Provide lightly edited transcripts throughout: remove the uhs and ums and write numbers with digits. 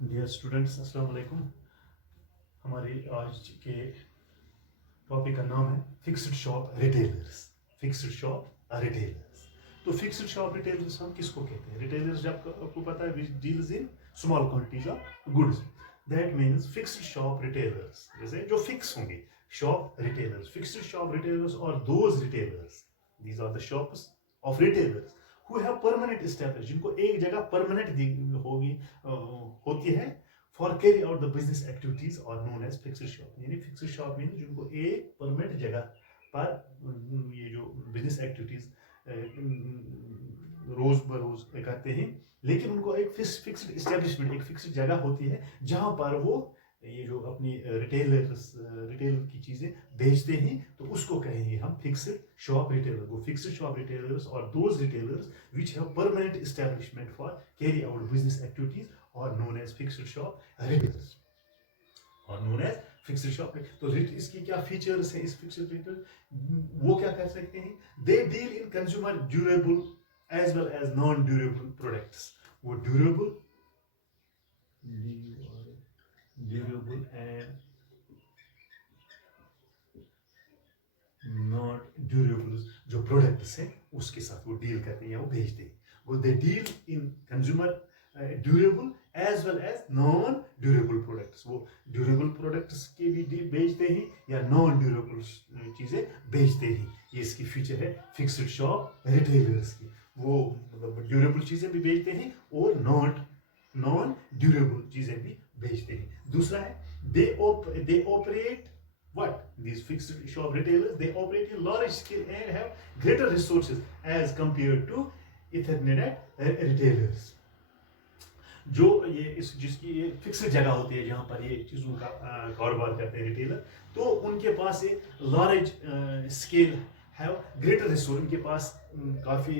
Dear students, अस्सलाम वालेकुम। हमारे आज के टॉपिक का नाम है fixed shop retailers. Fixed shop retailers. तो फिक्स्ड शॉप रिटेलर्स हम किसको कहते हैं? रिटेलर्स जब आपको पता है which deals in small quantities of goods, that means fixed shop retailers, जैसे जो फिक्स होंगे shop retailers. Fixed shop retailers और those retailers, these are the shops of retailers who have permanent established, जिनको एक जगह परमानेंट होगी होती है for carry out the business activities और नोन एज फिक्स्ड शॉप। यानी फिक्स्ड शॉप मीन जिनको एक परमानेंट जगह पर ये जो बिजनेस एक्टिविटीज रोज बरोज करते हैं, लेकिन उनको एक फिक्स्ड इस्टेब्लिशमेंट, एक फिक्स्ड जगह होती है जहां पर वो ये जो अपनी रिटेलर की चीजें बेचते हैं, तो उसको कहेंगे हम फिक्स्ड शॉप रिटेलर। वो फिक्स्ड शॉप रिटेलर्स और those retailers which have permanent establishment for carry out business activities और known as fixed shop retailers और नोन एज फिक्स्ड शॉप। तो इसकी क्या फीचर्स है इस फिक्स्ड रिटेलर? वो क्या कर सकते हैं? They deal in consumer durable as well as non durable products. वो ड्यूरेबल एंड नॉट ड्यूरेबल जो प्रोडक्ट्स हैं उसके साथ वो डील करते हैं या वो भेजते हैं। वो they deal in consumer durable as well as non durable products. वो ड्यूरेबल प्रोडक्ट्स के भी बेचते हैं या नॉन ड्यूरेबल चीजें बेचते हैं। ये इसकी फीचर है फिक्स्ड शॉप रिटेलर्स की। वो मतलब ड्यूरेबल चीजें भी बेचते हैं और नॉन ड्यूरेबल चीजें भी बेचते हैं। दूसरा है they operate what these fixed shop retailers, they operate in large scale and have greater resources as compared to ethnic retailers। जो ये इस जिसकी ये फिक्स्ड जगह होती है जहां पर ये चीजों का कारोबार करते हैं रिटेलर, तो उनके पास ये large scale have greater resource, उनके पास काफी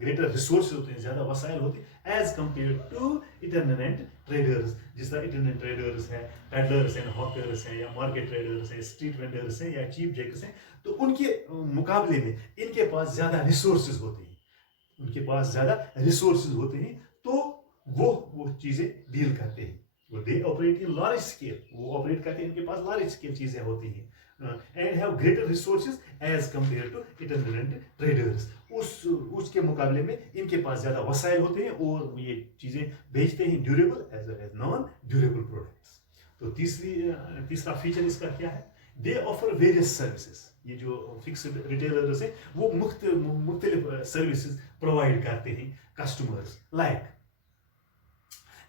ग्रेटर रिसोर्स होते हैं, ज्यादा वसाइल होते हैं as compare to itinerant traders. जिस तरह इटरनेट ट्रेडर्स हैं, पेडलर्स हैं, हॉकर्स हैं, या मार्केट ट्रेडर्स हैं, स्ट्रीट वेंडर्स हैं, या चीप जैक्स हैं, तो उनके मुकाबले में इनके पास ज्यादा रिसोर्सेज होते हैं। उनके पास ज्यादा रिसोर्सेज होते हैं, तो वो चीजें डील करते हैं। वो they operate in large scale, वो ऑपरेट करते हैं, इनके पास लार्ज स्केल चीजें होती हैं and have greater resources as compare to itinerant traders. उसके मुकाबले में इनके पास ज्यादा वसाइल होते हैं और ये चीजें बेचते हैं durable as well as non durable products. तो तीसरा फीचर इसका क्या है? They offer various services. ये जो फिक्स्ड रिटेलर्स है वो मुख्तलिफ सर्विसेज प्रोवाइड करते हैं कस्टमर्स, लाइक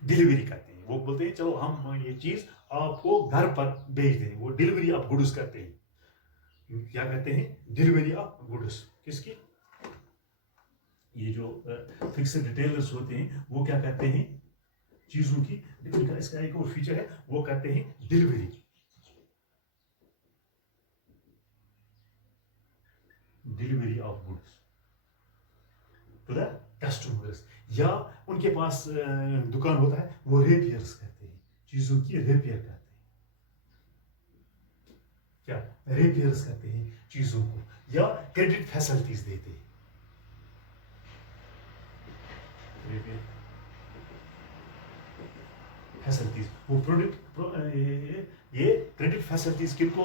डिलीवरी करते हैं। वो बोलते हैं चलो हम ये चीज आपको घर पर भेज दें, वो डिलीवरी ऑफ गुड्स करते हैं। क्या कहते हैं? Delivery of goods. किसकी? ये जो फिक्स्ड रिटेलर्स होते हैं वो क्या करते हैं? चीजों की। इसका एक और फीचर है, वो करते हैं delivery of goods to the customers. या उनके पास दुकान होता है, वो रिपेयर्स करते हैं, चीजों की रिपेयर करते हैं। क्या? रिपेयर्स करते हैं चीजों को, या क्रेडिट फैसिलिटीज देते हैं। फैसिलिटीज, वो प्रोडक्ट ये क्रेडिट फैसिलिटीज किनको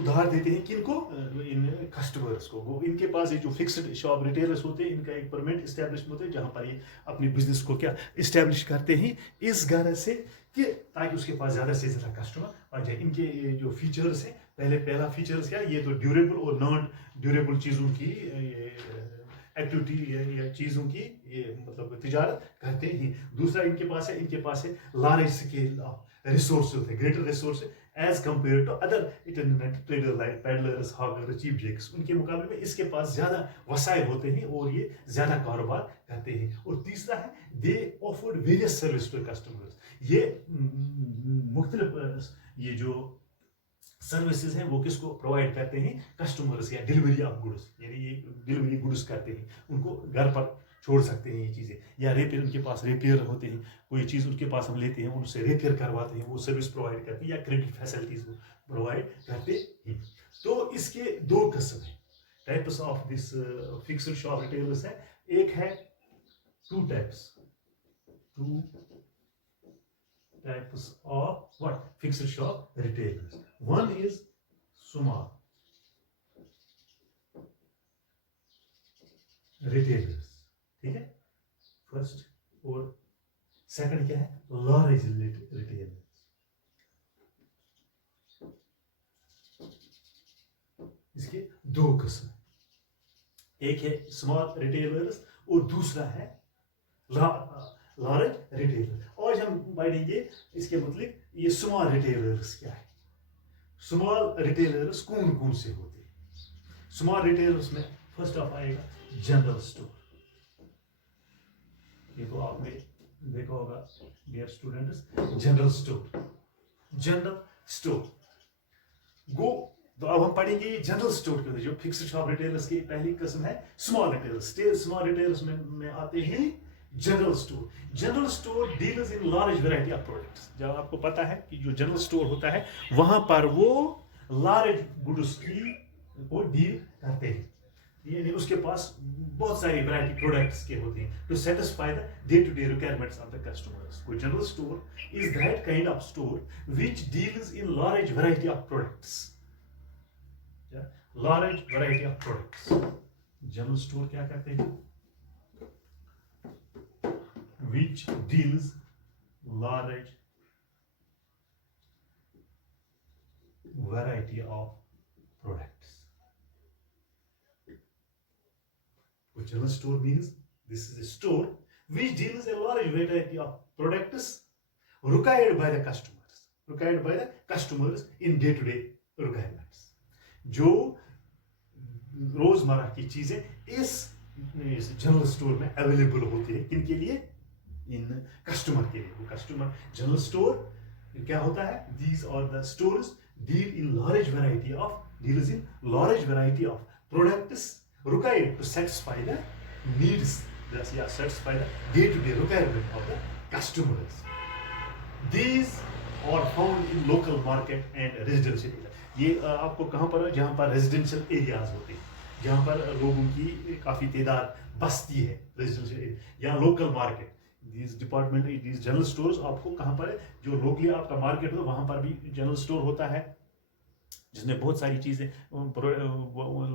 उधार देते हैं? किनको? इन कस्टमर्स को। वो इनके पास ये जो फिक्स्ड शॉप रिटेलर्स होते हैं, इनका एक परमानेंट एस्टेब्लिशमेंट होता है जहां पर ये अपनी बिजनेस को क्या इस्टेब्लिश करते हैं, इस गरज से कि ताकि उसके पास ज्यादा से ज्यादा कस्टमर आ जाए। इनके ये जो फीचर्स हैं, पहला फीचर्स क्या? ये तो ड्यूरेबल और नॉन ड्यूरेबल चीजों की एक्टिविटी या चीजों की ये मतलब तिजारत करते हैं। दूसरा इनके पास है लार्ज स्केल ऑफ रिसोर्स होते हैं, greater resource as compare to other itinerant trader like peddlers, hawkers, cheap jacks. उनके मुकाबले में इसके पास ज्यादा वसाइल होते हैं और ये ज्यादा कारोबार करते हैं। और तीसरा है they offer various service to customers. ये मुख्तलिफ ये जो सर्विसेज हैं वो किसको प्रोवाइड करते हैं? कस्टमर्स, या डिलीवरी ऑफ गुड्स, यानी ये डिलीवरी गुड्स करते हैं, उनको घर पर छोड़ सकते हैं ये चीज़ें, या रिपेयर, उनके पास रिपेयर होते हैं, कोई चीज़ उनके पास हम लेते हैं, उनसे रिपेयर करवाते हैं, वो सर्विस प्रोवाइड करते हैं, या क्रेडिट फैसिलिटीज प्रोवाइड करते हैं। तो इसके दो किस्म हैं, types of this fixed shop retailers है। एक है two types, two types of what? Fixed shop retailers. One is small retailers, ठीक है, फर्स्ट, और सेकंड क्या है? Large retailers. इसके दो किस्म, एक है स्मॉल रिटेलर्स और दूसरा है लार्ज रिटेलर. आज हम पढ़ेंगे इसके मतलब ये स्मॉल रिटेलर्स क्या है. स्मॉल रिटेलर्स कौन कौन से होते हैं? स्मॉल रिटेलर्स में फर्स्ट ऑफ आएगा जनरल स्टोर. ये तो आपने देखा होगा dear students, general store. General store गो, तो अब हम पढ़ेंगे ये जनरल स्टोर के जो फिक्स्ड शॉप रिटेलर्स की पहली किस्म है स्मॉल रिटेलर्स. स्मॉल रिटेलर्स में आते हैं general store. General store deals in large variety of products. जब आपको पता है कि जो जनरल स्टोर होता है वहां पर वो लार्ज गुड्स की वो डील करते हैं, यानी उसके पास बहुत सारी वैरायटी प्रोडक्ट्स के होते हैं to satisfy the day to day requirements of the customers. कोई general store is that kind of store which deals in large variety of products. Large variety of products. General store क्या करते हैं? which deals large variety of products. A general store means this is a store which deals a large variety of products required by the customers in day-to-day requirements. जो रोजमर्रा की चीजें इस general store में available होती है. किनके लिए? इन कस्टमर के लिए. वो कस्टमर जनरल स्टोर क्या होता है? These are the stores deal in large variety of products required to satisfy the needs, satisfy the day-to-day requirement of the customers. These are found in local market and residential area. ये आपको कहाँ पर? जहाँ पर residential areas होते हैं, जहाँ पर लोगों की काफ़ी तादाद बसती है, रेजिडेंशियल एरिया या local market. These department, these general stores आपको कहाँ पर है? जो लोकली आपका मार्केट हो वहाँ पर भी जनरल स्टोर होता है जिसमें बहुत सारी चीज़ें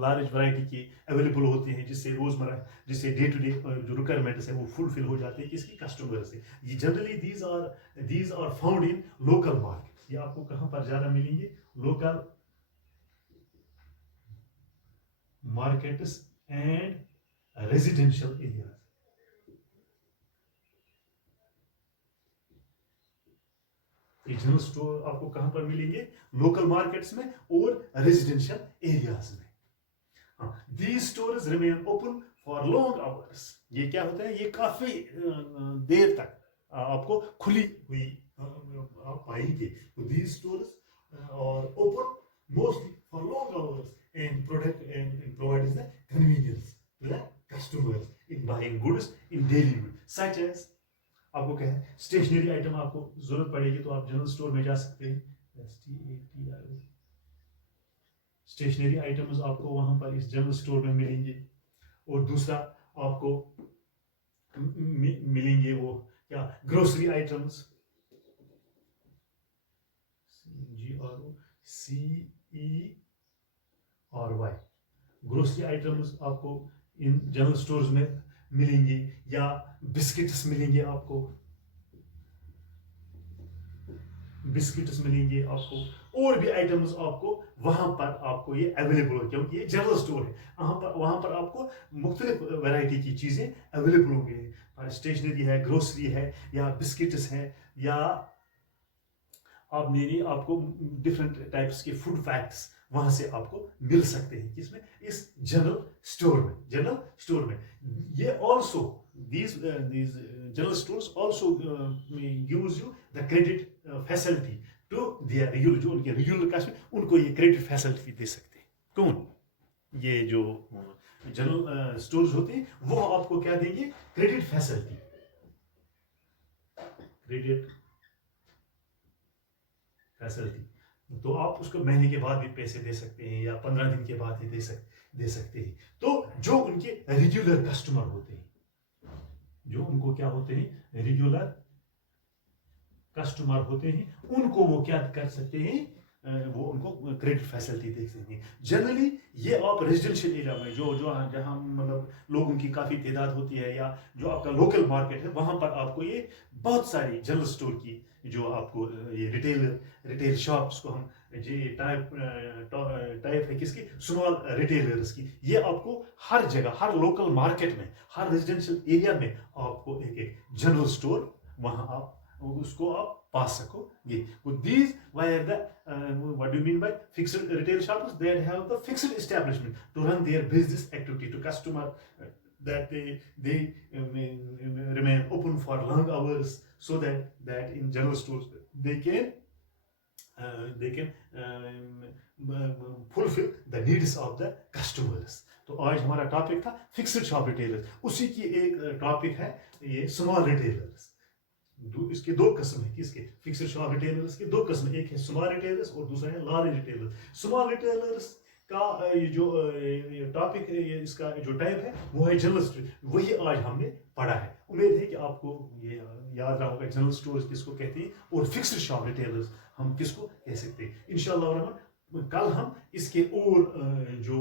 लार्ज वैरायटी की अवेलेबल होती हैं, जिससे डे टू डे जो रिक्वायरमेंट्स है वो फुलफिल हो जाते हैं किसकी? कस्टमर से. ये generally these are found in local market. ये आपको कहाँ पर ज़्यादा मिलेंगे? Local markets and residential areas. General store आपको कहां पर मिलेंगे? लोकल मार्केट्स में और रेजिडेंशियल एरियाज में. These stores remain open for long hours. ये क्या होता है? ये काफी देर तक आपको खुली हुई आप पाएंगे. दीज स्टोर्स और open mostly for long hours and provides the convenience to the customers in buying goods in daily use, such as आपको क्या है? स्टेशनरी आइटम आपको जरूरत पड़ेगी तो आप जनरल स्टोर में जा सकते हैं. स्टेशनरी आइटम्स आपको वहां पर इस जनरल स्टोर में मिलेंगे. और दूसरा आपको मिलेंगे वो क्या? Grocery items. GROCERY. Grocery items आपको इन जनरल स्टोर्स में मिलेंगे. या बिस्किट्स मिलेंगे आपको, और भी आइटम्स आपको वहां पर आपको ये अवेलेबल हो, क्योंकि ये जनरल स्टोर है. वहां पर आपको मुख्तलिफ वैरायटी की चीजें अवेलेबल होंगी. स्टेशनरी है, ग्रोसरी है, या बिस्किट्स है, या आपको डिफरेंट टाइप्स के फूड फैक्ट्स वहां से आपको मिल सकते हैं. किसमें? इस जनरल स्टोर में. ये also these general stores also gives you the credit facility to their regular, जो उनके रेगुलर कस्टमर उनको ये क्रेडिट फैसिलिटी दे सकते हैं. कौन? ये जो जनरल स्टोर्स होते हैं वो आपको क्या देंगे? Credit facility. तो आप उसको महीने के बाद भी पैसे दे सकते हैं या 15 दिन के बाद ही दे सकते हैं. तो जो उनके रेगुलर कस्टमर होते हैं, जो उनको क्या होते हैं, रेगुलर कस्टमर होते हैं, उनको वो क्या कर सकते हैं, वो उनको क्रेडिट फैसिलिटी दे सकते हैं। जनरली ये आप रेजिडेंशियल एरिया में जो जो जहाँ मतलब लोगों की काफ़ी तादाद होती है, या जो आपका लोकल मार्केट है, वहाँ पर आपको ये बहुत सारी जनरल स्टोर की जो आपको ये रिटेल शॉप्स को हम जी टाइप है किसकी, स्मॉल रिटेलर्स की, ये आपको हर जगह, हर लोकल मार्केट में, हर रेजिडेंशियल एरिया में आपको एक एक जनरल स्टोर वहाँ आप उसको आप पा सकोगे। These were the what do you mean by fixed retail shops? They have the fixed establishment to run their business activity to customer, that they remain open for long hours, so that in general stores they can fulfill the needs of the customers. तो आज हमारा topic था fixed shop retailers, उसी की एक topic है ये small retailers. इसके दो किस्म है, किसके, फिक्स्ड शॉप रिटेलर्स के दो किस्म, एक है स्मॉल रिटेलर्स और दूसरा है लार्ज रिटेलर्स। स्मॉल रिटेलर्स का ये जो टॉपिक है, ये इसका जो टाइप है वो है जनरल स्टोर, वही आज हमने पढ़ा है। उम्मीद है कि आपको ये याद रहा होगा जनरल स्टोर्स किसको कहते हैं और फिक्स्ड शॉप रिटेलर्स हम किसको कह सकते हैं। इंशाअल्लाह कल हम इसके और जो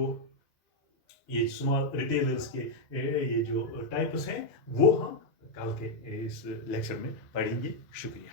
ये स्मॉल रिटेलर्स के ये जो टाइप्स हैं वो हम कल के इस लेक्चर में पढ़ेंगे। शुक्रिया।